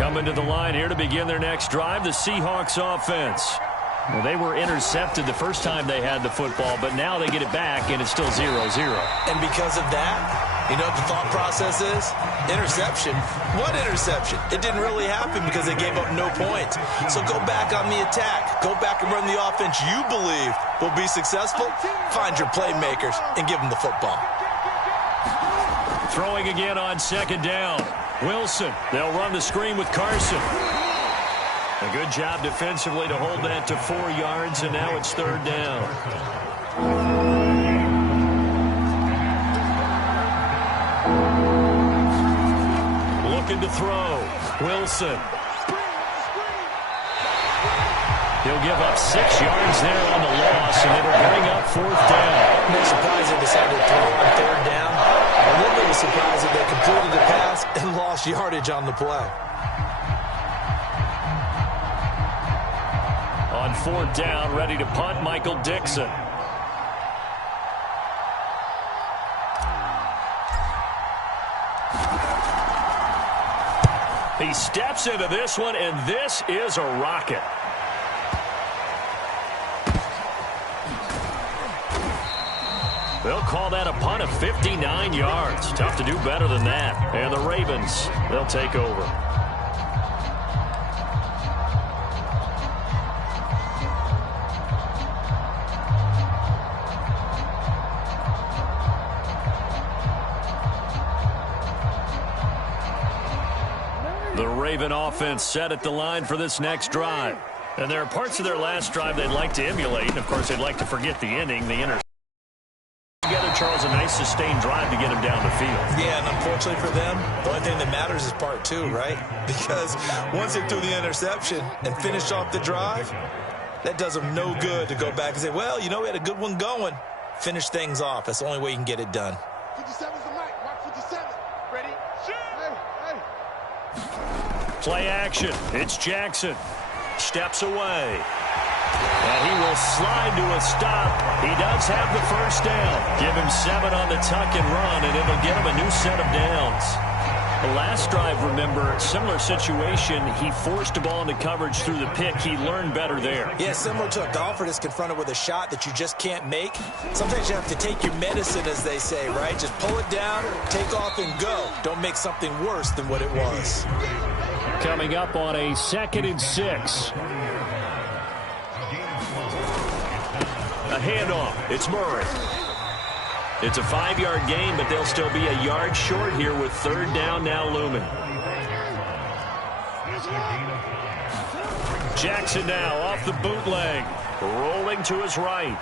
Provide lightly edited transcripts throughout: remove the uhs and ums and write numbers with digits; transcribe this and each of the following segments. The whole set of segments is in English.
Coming to the line here to begin their next drive, the Seahawks offense. Well, they were intercepted the first time they had the football, but now they get it back, and it's still 0-0. And because of that, you know what the thought process is? Interception. What interception? It didn't really happen because they gave up no points. So go back on the attack. Go back and run the offense you believe will be successful. Find your playmakers and give them the football. Throwing again on second down. Wilson. They'll run the screen with Carson. A good job defensively to hold that to 4 yards, and now it's third down. Looking to throw. Wilson. He'll give up 6 yards there on the loss, and it'll bring up fourth down. No surprise they decided to throw on third down. A little bit of surprise that they completed the pass and lost yardage on the play. On fourth down, ready to punt, Michael Dixon. He steps into this one, and this is a rocket. They'll call that a punt of 59 yards. Tough to do better than that. And the Ravens, they'll take over. The Raven offense set at the line for this next drive. And there are parts of their last drive they'd like to emulate. And, of course, they'd like to forget the ending, the interception. Together, Charles, a nice sustained drive to get him down the field. Yeah, and unfortunately for them, the only thing that matters is part 2, right? Because once they threw the interception and finished off the drive, that does them no good to go back and say, well, you know, we had a good one going. Finish things off. That's the only way you can get it done. 57's the mic. Mark 57. Ready? Shoot! Hey. Play action. It's Jackson. Steps away. And he will slide to a stop. He does have the first down. Give him 7 on the tuck and run, and it'll get him a new set of downs. The last drive, remember, similar situation. He forced a ball into coverage through the pick. He learned better there. Yeah, similar to a golfer that's confronted with a shot that you just can't make. Sometimes you have to take your medicine, as they say, right? Just pull it down, take off, and go. Don't make something worse than what it was. Coming up on a 2nd and 6. A handoff. It's Murray. It's a 5-yard gain, but they'll still be a yard short here with third down now looming. Jackson now off the bootleg. Rolling to his right.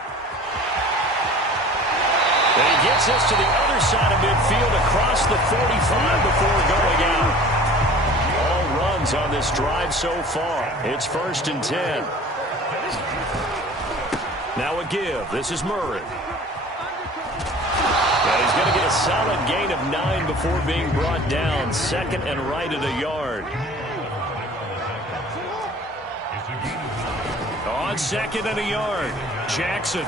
And he gets us to the other side of midfield across the 45 before going out. All runs on this drive so far. It's 1st and 10. Now a give. This is Murray. And he's going to get a solid gain of 9 before being brought down. 2nd and right at a yard. On 2nd and a yard. Jackson.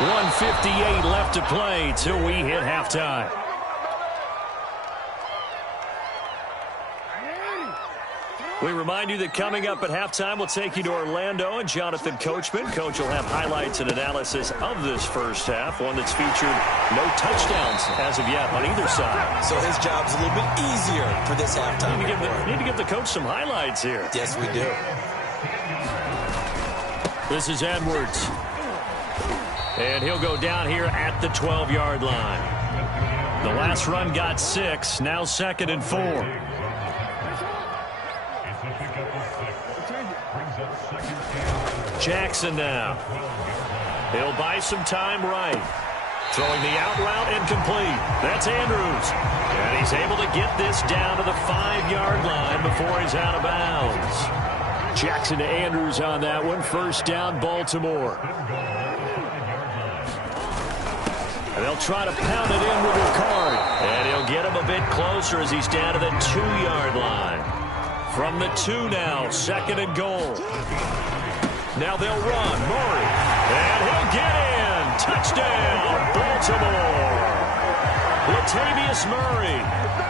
1:58 left to play till we hit halftime. We remind you that coming up at halftime, we'll take you to Orlando and Jonathan Coachman. Coach will have highlights and analysis of this first half, one that's featured no touchdowns as of yet on either side. So his job's a little bit easier for this halftime. Need to give the coach some highlights here. Yes, we do. This is Edwards. And he'll go down here at the 12-yard line. The last run got 6, now 2nd and 4. Jackson now. He'll buy some time right. Throwing the out route incomplete. That's Andrews. And he's able to get this down to the 5-yard line before he's out of bounds. Jackson to Andrews on that one. First down, Baltimore. And they'll try to pound it in with Ricard. And he'll get him a bit closer as he's down to the 2-yard line. From the 2 now, 2nd and goal. Now they'll run. Murray. And he'll get in. Touchdown, Baltimore. Latavius Murray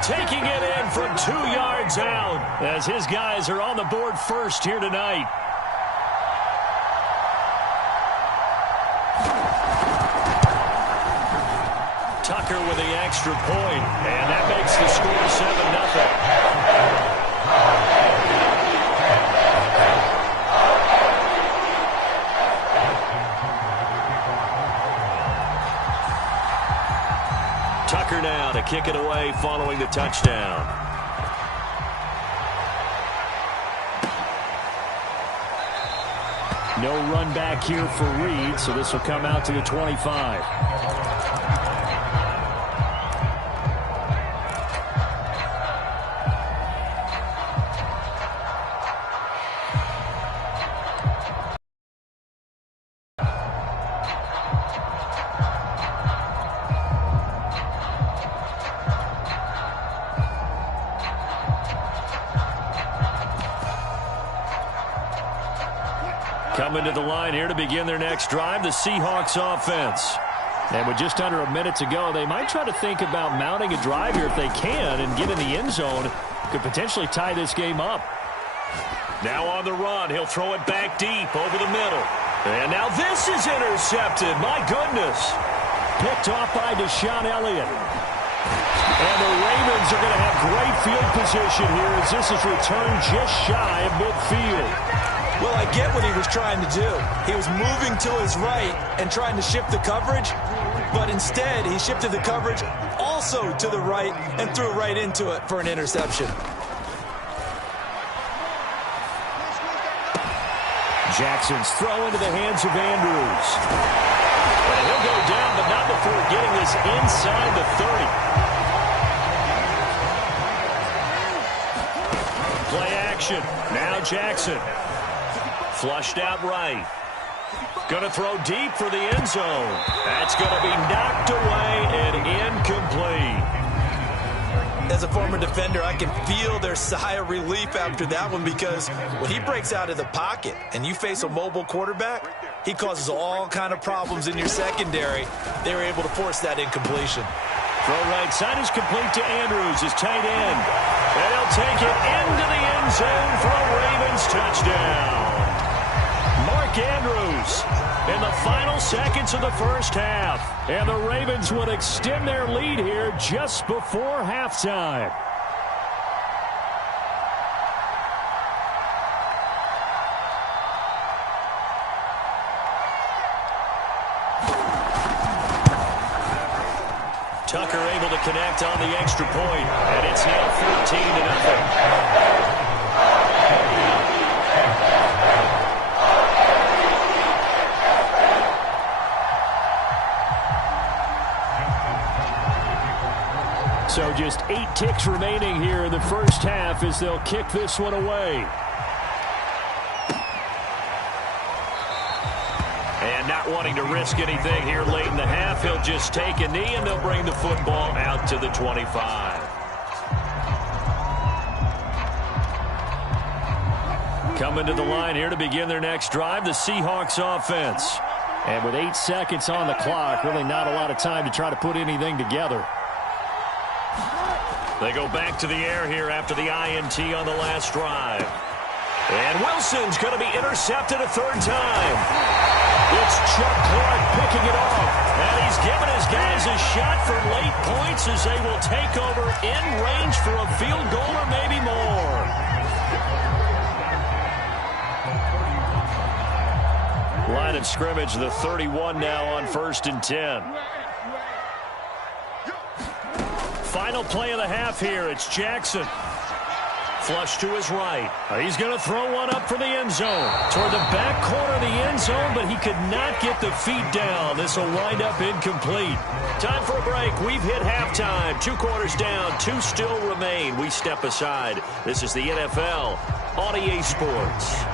taking it in from 2 yards out as his guys are on the board first here tonight. Tucker with the extra point, and that makes the score 7-0. Tucker now to kick it away following the touchdown. No run back here for Reed, so this will come out to the 25. Coming to the line here to begin their next drive, the Seahawks offense. And with just under a minute to go, they might try to think about mounting a drive here if they can, and get in the end zone, could potentially tie this game up. Now on the run, he'll throw it back deep over the middle. And now this is intercepted. My goodness. Picked off by Deshaun Elliott. And the Ravens are going to have great field position here as this is returned just shy of midfield. Well, I get what he was trying to do. He was moving to his right and trying to shift the coverage, but instead he shifted the coverage also to the right and threw right into it for an interception. Jackson's throw into the hands of Andrews. And he'll go down, but not before getting this inside the 30. Play action. Now Jackson. Flushed out right. Going to throw deep for the end zone. That's going to be knocked away and incomplete. As a former defender, I can feel their sigh of relief after that one, because when he breaks out of the pocket and you face a mobile quarterback, he causes all kind of problems in your secondary. They were able to force that incompletion. Throw right side is complete to Andrews, his tight end. And he'll take it into the end zone for a Ravens touchdown. Mark Andrews in the final seconds of the first half. And the Ravens would extend their lead here just before halftime. Tucker able to connect on the extra point, and it's now 14-0. So just 8 ticks remaining here in the first half as they'll kick this one away. And not wanting to risk anything here late in the half, he'll just take a knee and they'll bring the football out to the 25. Coming to the line here to begin their next drive, the Seahawks offense. And with 8 seconds on the clock, really not a lot of time to try to put anything together. They go back to the air here after the INT on the last drive. And Wilson's going to be intercepted a third time. It's Chuck Clark picking it off. And he's given his guys a shot for late points as they will take over in range for a field goal or maybe more. Line of scrimmage, the 31 now on 1st and 10. Final play of the half here. It's Jackson. Flush to his right. He's going to throw one up for the end zone. Toward the back corner of the end zone, but he could not get the feet down. This will wind up incomplete. Time for a break. We've hit halftime. 2 quarters down. 2 still remain. We step aside. This is the NFL on EA Sports.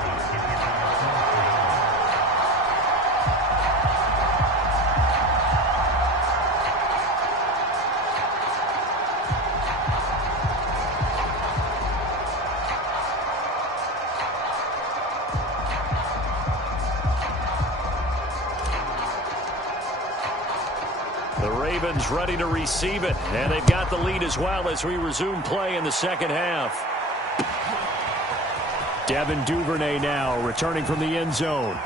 Ravens ready to receive it. And they've got the lead as well as we resume play in the second half. Devin Duvernay now returning from the end zone.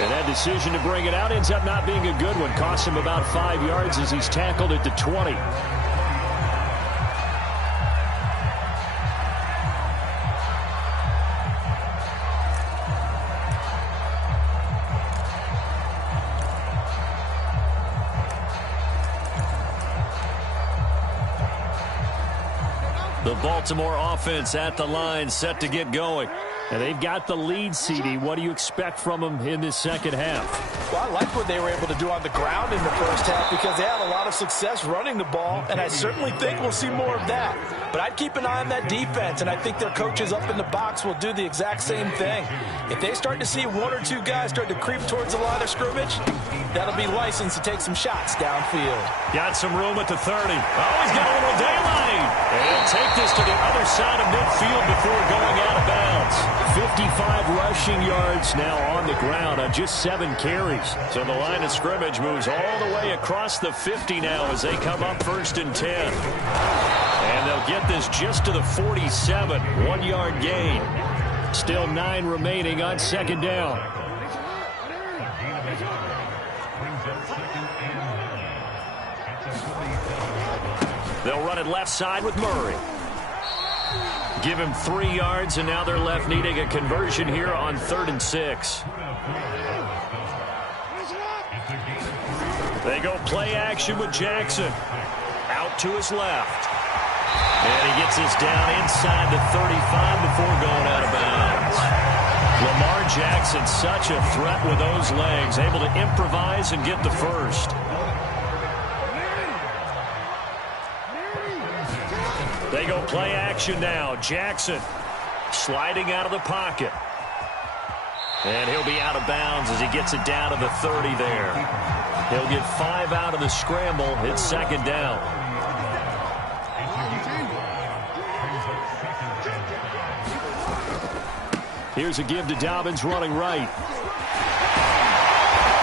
And that decision to bring it out ends up not being a good one. Costs him about 5 yards as he's tackled at the 20. The Baltimore offense at the line, set to get going. And they've got the lead, CD. What do you expect from them in this second half? Well, I like what they were able to do on the ground in the first half because they had a lot of success running the ball, and I certainly think we'll see more of that. But I'd keep an eye on that defense, and I think their coaches up in the box will do the exact same thing. If they start to see one or two guys start to creep towards the line of scrimmage, that'll be licensed to take some shots downfield. Got some room at the 30. Oh, he's got a little daylight. And he'll take this to the other side of midfield before going out of bounds. 55 rushing yards now on the ground on just 7 carries. So the line of scrimmage moves all the way across the 50 now as they come up 1st and 10. And they'll get this just to the 47. 1-yard gain. Still 9 remaining on 2nd down. They'll run it left side with Murray. Give him 3 yards, and now they're left needing a conversion here on 3rd and 6. They go play action with Jackson. Out to his left. And he gets this down inside the 35 before going out of bounds. Lamar Jackson, such a threat with those legs, able to improvise and get the first. They go play action now. Jackson sliding out of the pocket. And he'll be out of bounds as he gets it down to the 30 there. He'll get 5 out of the scramble. It's 2nd down. Here's a give to Dobbins running right.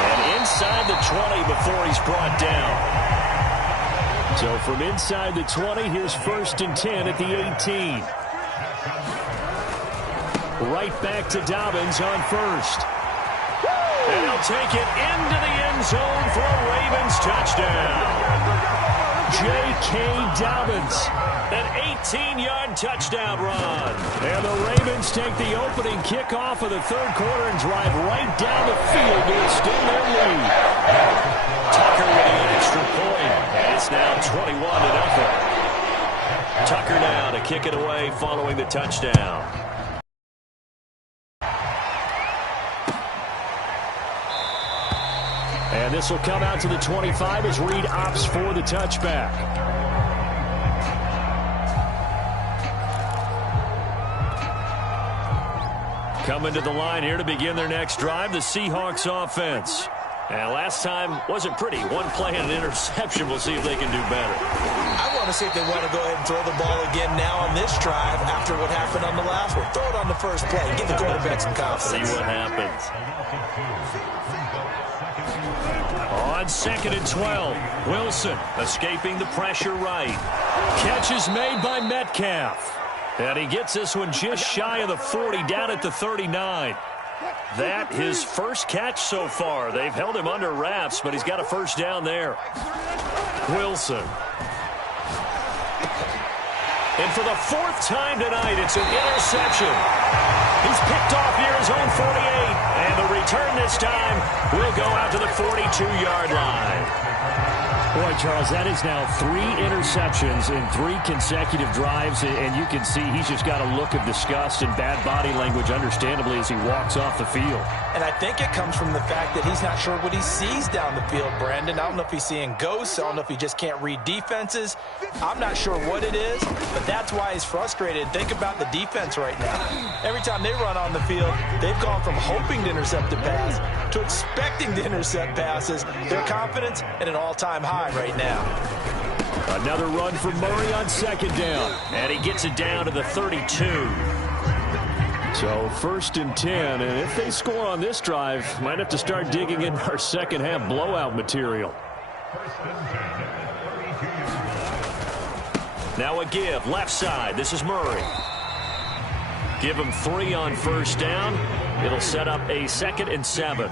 And inside the 20 before he's brought down. So from inside the 20, here's 1st and 10 at the 18. Right back to Dobbins on 1st. And he'll take it into the end zone for a Ravens touchdown. J.K. Dobbins, an 18-yard touchdown run. And the Ravens take the opening kickoff of the 3rd quarter and drive right down the field to extend their lead. Tucker with the extra point. And it's now 21-0. Tucker now to kick it away following the touchdown. And this will come out to the 25 as Reed opts for the touchback. Coming to the line here to begin their next drive, the Seahawks offense. And last time wasn't pretty. One play and an interception. We'll see if they can do better. I want to see if they want to go ahead and throw the ball again now on this drive after what happened on the last one. Throw it on the first play. Give the quarterback some confidence. See what happens. On 2nd and 12, Wilson escaping the pressure right. Catch is made by Metcalf. And he gets this one just shy of the 40, down at the 39. That his first catch so far. They've held him under wraps, but he's got a first down there. Wilson. And for the 4th time tonight, it's an interception. He's picked off near his own 48. And the return this time will go out to the 42-yard line. Boy, Charles, that is now 3 interceptions in 3 consecutive drives, and you can see he's just got a look of disgust and bad body language, understandably, as he walks off the field. And I think it comes from the fact that he's not sure what he sees down the field, Brandon. I don't know if he's seeing ghosts. I don't know if he just can't read defenses. I'm not sure what it is, but that's why he's frustrated. Think about the defense right now. Every time they run on the field, they've gone from hoping to intercept a pass to expecting to intercept passes. Their confidence at an all-time high right now. Another run from Murray on 2nd down. And he gets it down to the 32. So 1st and 10, and if they score on this drive, might have to start digging in our second half blowout material. Now a give, left side. This is Murray. Give him 3 on 1st down. It'll set up a 2nd and 7.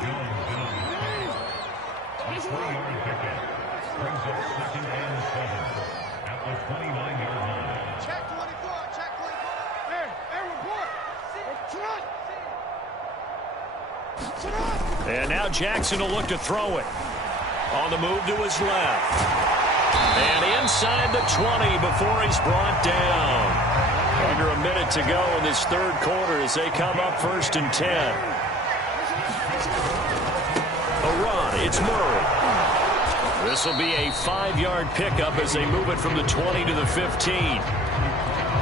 And now Jackson will look to throw it. On the move to his left. And inside the 20 before he's brought down. Under a minute to go in this 3rd quarter as they come up 1st and 10. A run. It's Murray. This will be a 5-yard pickup as they move it from the 20 to the 15.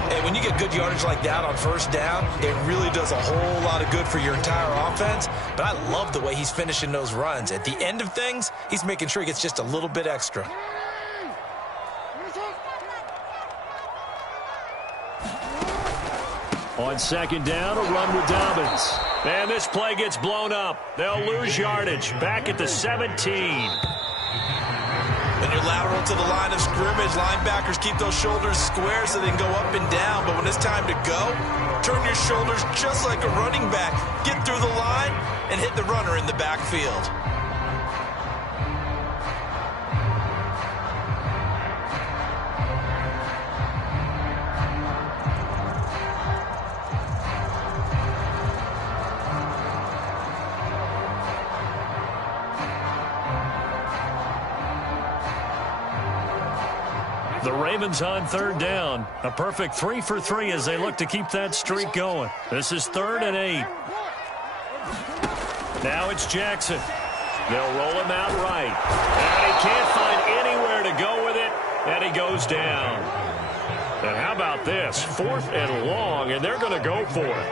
Hey, when you get good yardage like that on 1st down, it really does a whole lot of good for your entire offense. But I love the way he's finishing those runs. At the end of things, he's making sure he gets just a little bit extra. On 2nd down, a run with Dobbins. And this play gets blown up. They'll lose yardage. Back at the 17. When you're lateral to the line of scrimmage, linebackers keep those shoulders square so they can go up and down. But when it's time to go, turn your shoulders just like a running back. Get through the line and hit the runner in the backfield. The Ravens on 3rd down. A perfect 3 for 3 as they look to keep that streak going. This is 3rd and 8. Now it's Jackson. They'll roll him out right. And he can't find anywhere to go with it, and he goes down. And how about this? 4th and long, and they're going to go for it.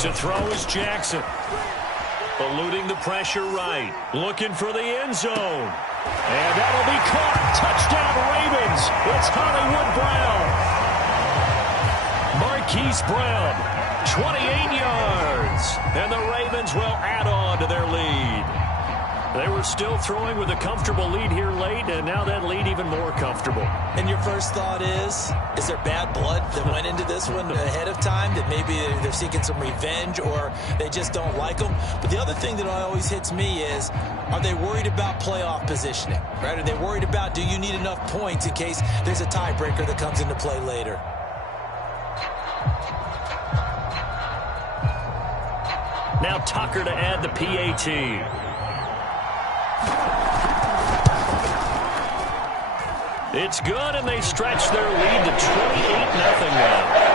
To throw is Jackson. Eluding the pressure right. Looking for the end zone. And that'll be caught. Touchdown Ravens. It's Hollywood Brown. Marquise Brown, 28 yards. And the Ravens will add on to their lead. They were still throwing with a comfortable lead here late, and now that lead even more comfortable. And your first thought is there bad blood that went into this one ahead of time, that maybe they're seeking some revenge or they just don't like them? But the other thing that always hits me is, are they worried about playoff positioning? Right? Are they worried about, do you need enough points in case there's a tiebreaker that comes into play later? Now Tucker to add the PAT. It's good, and they stretch their lead to 28-0 now.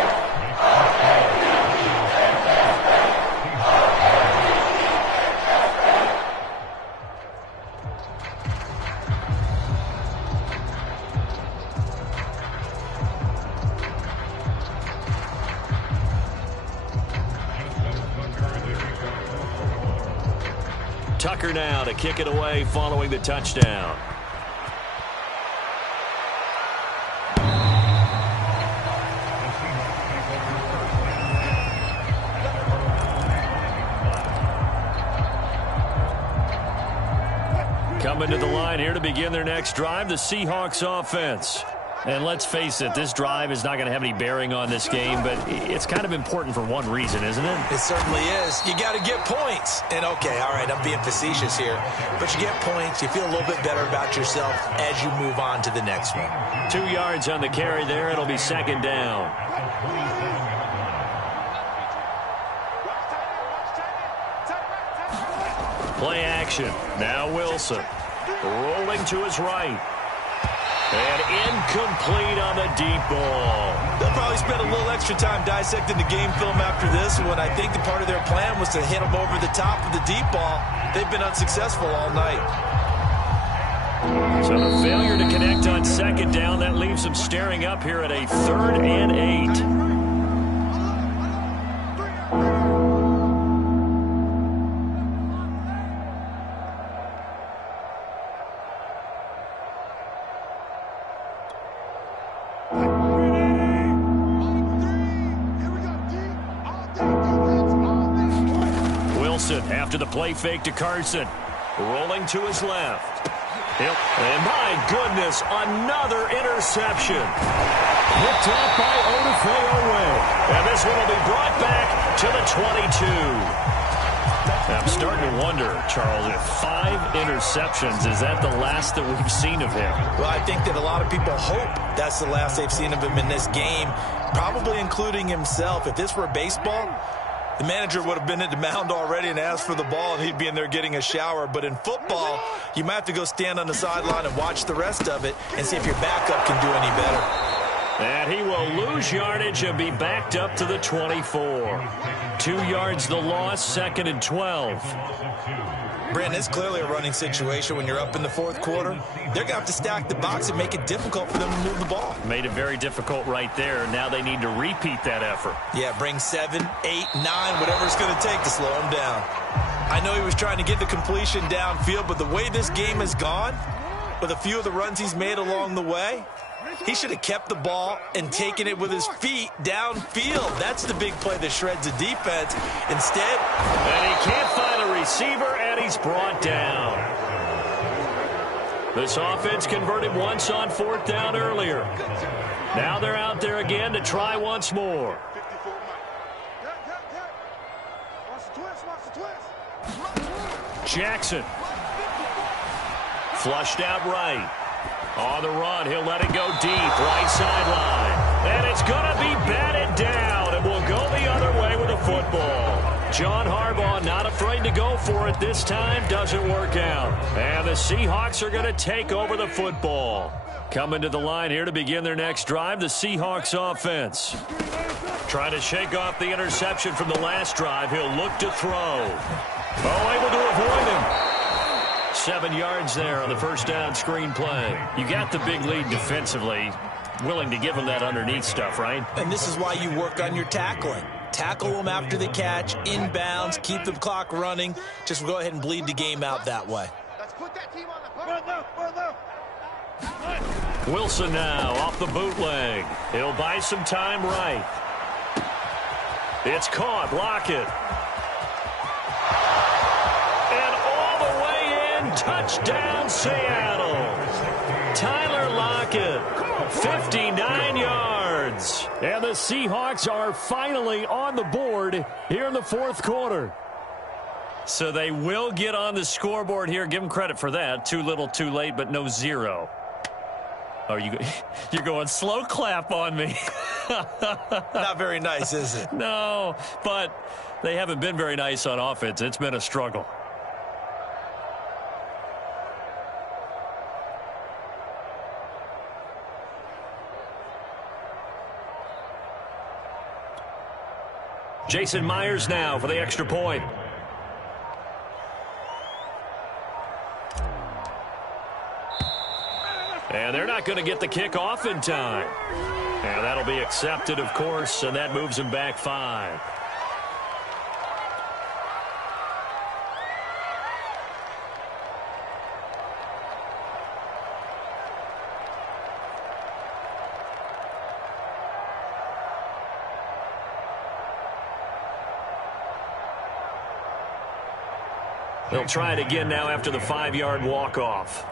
Tucker now to kick it away following the touchdown. Coming to the line here to begin their next drive, the Seahawks offense. And let's face it, this drive is not going to have any bearing on this game, but it's kind of important for one reason, isn't it? It certainly is. You got to get points. And, okay, all right, I'm being facetious here. But you get points, you feel a little bit better about yourself as you move on to the next one. 2 yards on the carry there. It'll be 2nd down. Play action. Now Wilson. Rolling to his right. And incomplete on the deep ball. They'll probably spend a little extra time dissecting the game film after this one. I think the part of their plan was to hit them over the top of the deep ball. They've been unsuccessful all night. So the failure to connect on 2nd down, that leaves them staring up here at a 3rd and 8. After the play fake to Carson. Rolling to his left. And my goodness, another interception. Picked up by Odafe. And this one will be brought back to the 22. I'm starting to wonder, Charles, if 5 interceptions, is that the last that we've seen of him? Well, I think that a lot of people hope that's the last they've seen of him in this game, probably including himself. If this were baseball, the manager would have been at the mound already and asked for the ball, and he'd be in there getting a shower. But in football, you might have to go stand on the sideline and watch the rest of it and see if your backup can do any better. And he will lose yardage and be backed up to the 24. 2 yards the loss, 2nd and 12. Brandon, it's clearly a running situation when you're up in the 4th quarter. They're going to have to stack the box and make it difficult for them to move the ball. Made it very difficult right there. Now they need to repeat that effort. Yeah, bring 7, 8, 9, whatever it's going to take to slow him down. I know he was trying to get the completion downfield, but the way this game has gone, with a few of the runs he's made along the way, he should have kept the ball and taken it with his feet downfield. That's the big play that shreds the defense. Instead, and he can't find a receiver, and he's brought down. This offense converted once on 4th down earlier. Now they're out there again to try once more. Jackson. Flushed out right. On the run, he'll let it go deep, right sideline. And it's going to be batted down, and will go the other way with the football. John Harbaugh not afraid to go for it this time. Doesn't work out. And the Seahawks are going to take over the football. Coming to the line here to begin their next drive, the Seahawks offense. Trying to shake off the interception from the last drive. He'll look to throw. Oh, able to avoid him. 7 yards there on the first down screen play. You got the big lead defensively. Willing to give them that underneath stuff, right? And this is why you work on your tackling. Tackle them after the catch, inbounds, keep the clock running. Just go ahead and bleed the game out that way. Let's put that team on the Wilson now off the bootleg. He'll buy some time right. It's caught. Lockett. Touchdown, Seattle. Tyler Lockett, 59 yards. And the Seahawks are finally on the board here in the 4th quarter. So they will get on the scoreboard here. Give them credit for that. Too little, too late, but no 0. Oh, you're going slow clap on me. Not very nice, is it? No, but they haven't been very nice on offense. It's been a struggle. Jason Myers now for the extra point. And they're not going to get the kick off in time. And that'll be accepted, of course, and that moves him back 5. They'll try it again now after the 5-yard walk-off.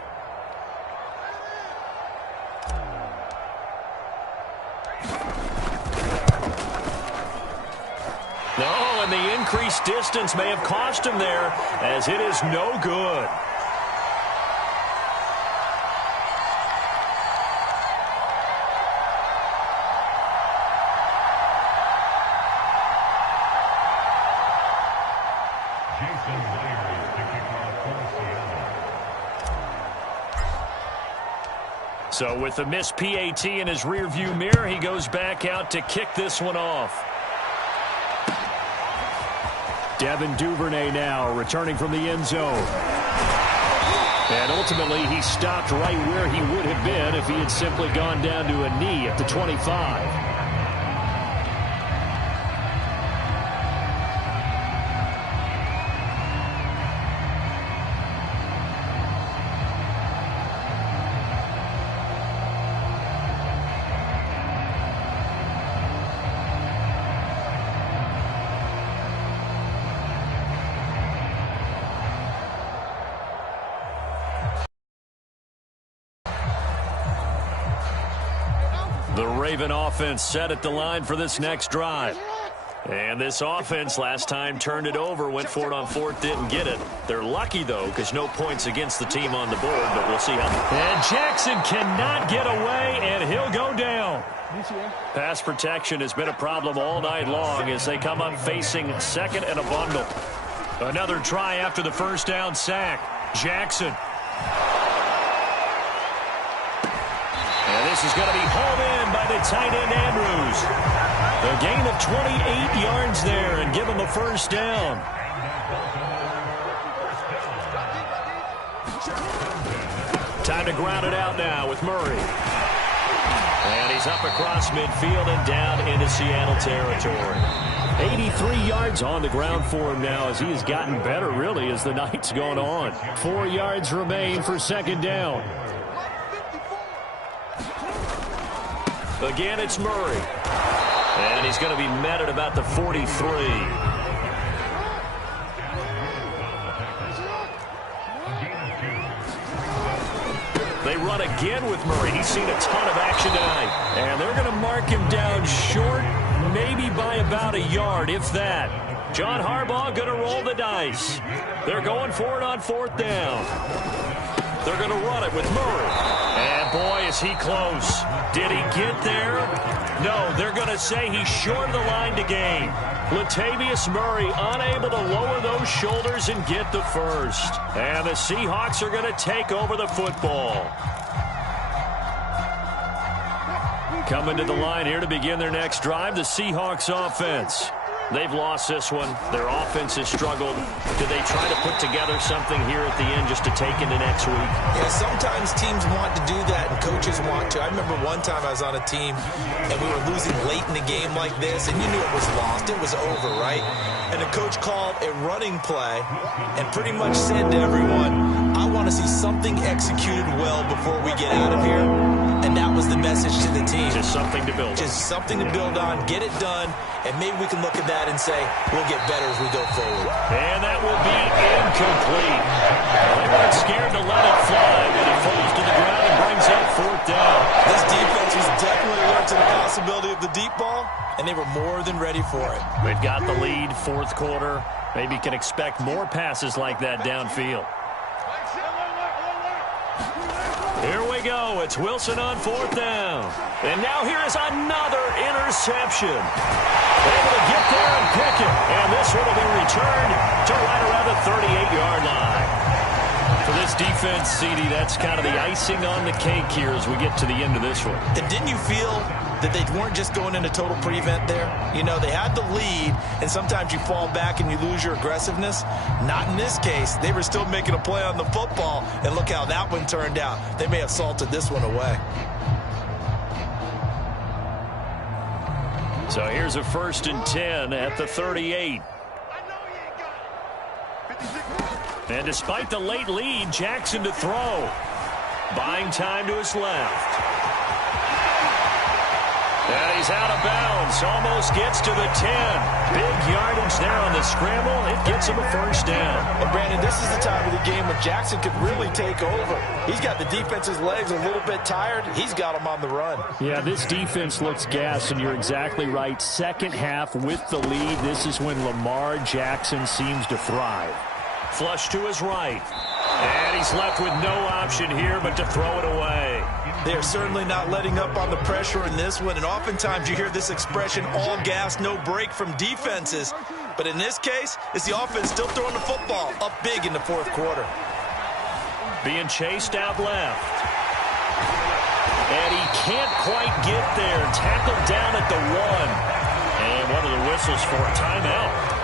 No, and the increased distance may have cost him there, as it is no good. So with the missed PAT in his rearview mirror, he goes back out to kick this one off. Devin Duvernay now returning from the end zone. And ultimately, he stopped right where he would have been if he had simply gone down to a knee at the 25. Raven offense set at the line for this next drive. And this offense last time turned it over, went for it on fourth, didn't get it. They're lucky, though, because no points against the team on the board, but we'll see how. And Jackson cannot get away, and he'll go down. Pass protection has been a problem all night long as they come up facing second and a bundle. Another try after the first down sack. Jackson. And this is going to be hauled in by the tight end Andrews. A gain of 28 yards there and give him a first down. Time to ground it out now with Murray. And he's up across midfield and down into Seattle territory. 83 yards on the ground for him now as he has gotten better, really, as the night's gone on. 4 yards remain for second down. Again, it's Murray. And he's going to be met at about the 43. They run again with Murray. He's seen a ton of action tonight. And they're going to mark him down short, maybe by about a yard, if that. John Harbaugh going to roll the dice. They're going for it on fourth down. They're going to run it with Murray. And boy, is he close. Did he get there? No, they're going to say he's short of the line to gain. Latavius Murray unable to lower those shoulders and get the first. And the Seahawks are going to take over the football. Coming to the line here to begin their next drive, the Seahawks offense. They've lost this one. Their offense has struggled. Do they try to put together something here at the end just to take into next week? Yeah, sometimes teams want to do that and coaches want to. I remember one time I was on a team and we were losing late in the game like this and you knew it was lost. It was over, right? And the coach called a running play and pretty much said to everyone, I want to see something executed well before we get out of here. And that was the message to the team. Just something to build on. Just something to build on, get it done, and maybe we can look at that and say, we'll get better as we go forward. And that will be incomplete. They weren't scared to let it fly, but it falls to the ground and brings up fourth down. This defense was definitely alert to the possibility of the deep ball, and they were more than ready for it. They've got the lead, fourth quarter. Maybe can expect more passes like that downfield. Here we go. It's Wilson on fourth down. And now here is another interception. Able to get there and pick it. And this one will be returned to right around the 38-yard line. For this defense, CD, that's kind of the icing on the cake here as we get to the end of this one. And didn't you feel that they weren't just going into total prevent there? You know, they had the lead, and sometimes you fall back and you lose your aggressiveness. Not in this case. They were still making a play on the football, and look how that one turned out. They may have salted this one away. So here's a 1st and 10 at the 38. And despite the late lead, Jackson to throw. Buying time to his left. And he's out of bounds. Almost gets to the 10. Big yardage there on the scramble. It gets him a first down. And Brandon, this is the time of the game when Jackson could really take over. He's got the defense's legs a little bit tired. He's got them on the run. Yeah, this defense looks gassed, and you're exactly right. Second half with the lead, this is when Lamar Jackson seems to thrive. Flush to his right. And he's left with no option here but to throw it away. They are certainly not letting up on the pressure in this one, and oftentimes you hear this expression, all gas, no break from defenses. But in this case, it's the offense still throwing the football up big in the fourth quarter. Being chased out left. And he can't quite get there. Tackled down at the 1. And one of the whistles for a timeout.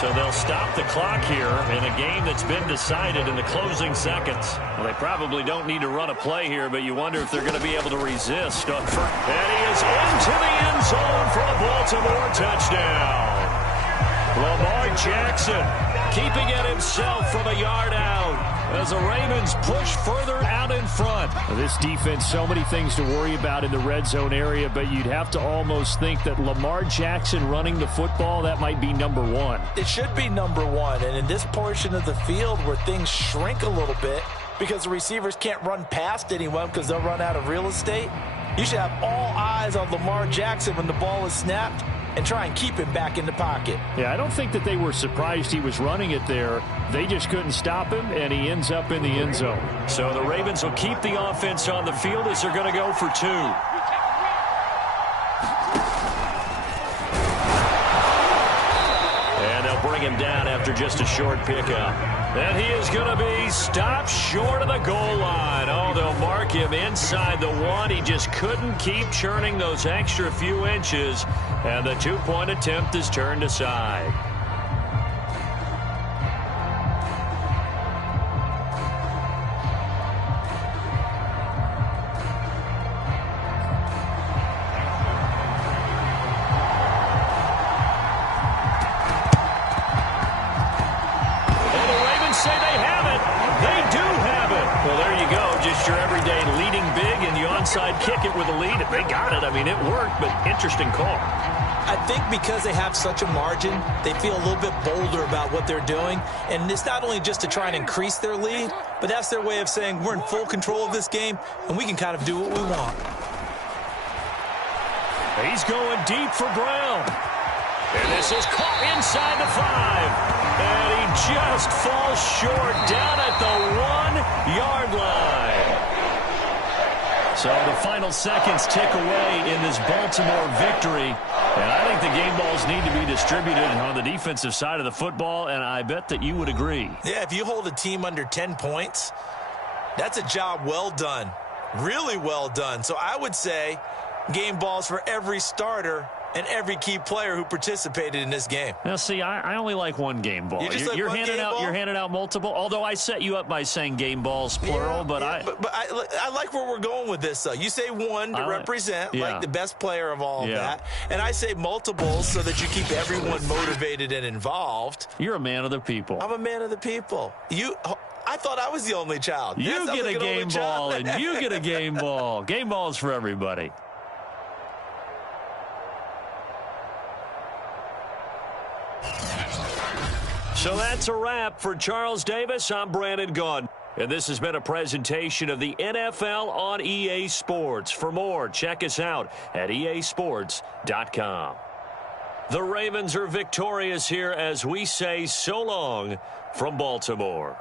So they'll stop the clock here in a game that's been decided in the closing seconds. Well, they probably don't need to run a play here, but you wonder if they're going to be able to resist. And he is into the end zone for a Baltimore touchdown. Lamar Jackson keeping it himself from a yard out as the Ravens push further out in front. This defense, so many things to worry about in the red zone area, but you'd have to almost think that Lamar Jackson running the football, that might be number 1. It should be number 1, and in this portion of the field where things shrink a little bit because the receivers can't run past anyone because they'll run out of real estate, You should have all eyes on Lamar Jackson when the ball is snapped and try and keep him back in the pocket. Yeah, I don't think that they were surprised he was running it there. They just couldn't stop him, and he ends up in the end zone. So the Ravens will keep the offense on the field as they're going to go for 2. And they'll bring him down after just a short pickup. And he is going to be stopped short of the goal line. Oh, they'll mark him inside the 1. He just couldn't keep churning those extra few inches. And the 2-point attempt is turned aside. Say they have it. They do have it. Well, there you go. Just your everyday leading big, and you onside kick it with a lead. If they got it, I mean, it worked, but interesting call. I think because they have such a margin, they feel a little bit bolder about what they're doing. And it's not only just to try and increase their lead, but that's their way of saying we're in full control of this game, and we can kind of do what we want. He's going deep for Brown. And this is caught inside the 5. And he just falls short down at the 1-yard line. So the final seconds tick away in this Baltimore victory. And I think the game balls need to be distributed on the defensive side of the football, and I bet that you would agree. Yeah, if you hold a team under 10 points, that's a job well done. Really well done. So I would say game balls for every starter and every key player who participated in this game. Now, see, I only like one game ball. You're handing out multiple. Although I set you up by saying game balls plural, but I like where we're going with this. Though you say one to represent like the best player of all of that, and I say multiples so that you keep everyone motivated and involved. You're a man of the people. I'm a man of the people. I thought I was the only child. You get a game ball, and you get a game ball. Game balls for everybody. So that's a wrap for Charles Davis. I'm Brandon Gunn. And this has been a presentation of the NFL on EA Sports. For more, check us out at easports.com. The Ravens are victorious here as we say so long from Baltimore.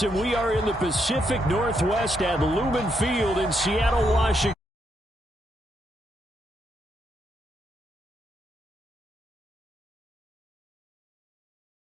And we are in the Pacific Northwest at Lumen Field in Seattle, Washington.